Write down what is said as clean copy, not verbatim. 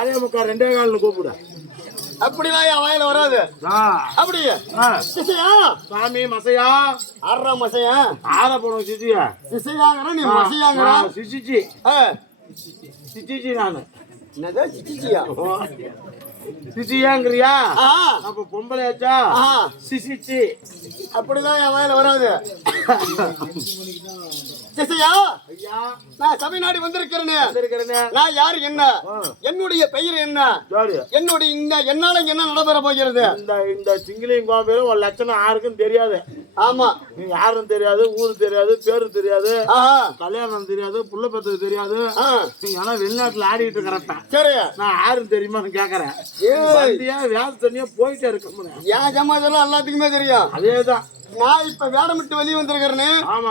அதே முக்கா ரெண்டே காலில் கூப்பிடு. அப்படிலாம் என் வாயில வராது. அப்படி சாமி மசையா ஆறா மசையா ஆற போனோம். சிசியா சிசையாங்கிற நீ மசையாங்கிற சிசிச்சி சிசிச்சி நானு என்னது சிச்சியா சிசியாங்கிறியா? அப்ப பொம்பளையாச்சா சிசிச்சி. அப்படிதான் என் வாயில வராது. சிசையா நான் தமிழ்நாடு வந்திருக்கிறேன். நான் யாரு, என்ன என்னுடைய பெயர் என்ன, என்னுடைய என்னால என்ன நடைபெற போகிறது? இந்த சிங்கிலிங் கோபேரும் ஒரு லட்சணம் யாருக்கும் தெரியாது. ஆமா, நீ யாரும் தெரியாது, ஊரு தெரியாது, பேரு தெரியாது, கல்யாணம் தெரியாது, புள்ள பத்துக்கு தெரியாது. நீ ஆனா வெளிநாட்டுல ஆடிட்டு இருக்கிறப்ப சரி நான் யாரும் தெரியுமான்னு கேக்குறேன். வேலை தனியா போயிட்டே இருக்க முடியும். என் ஜமாதெல்லாம் எல்லாத்துக்குமே தெரியும். அதேதான் நான் இப்ப வேடமிட்டு வெளியே வந்திருக்கிறேன்னு. ஆமா.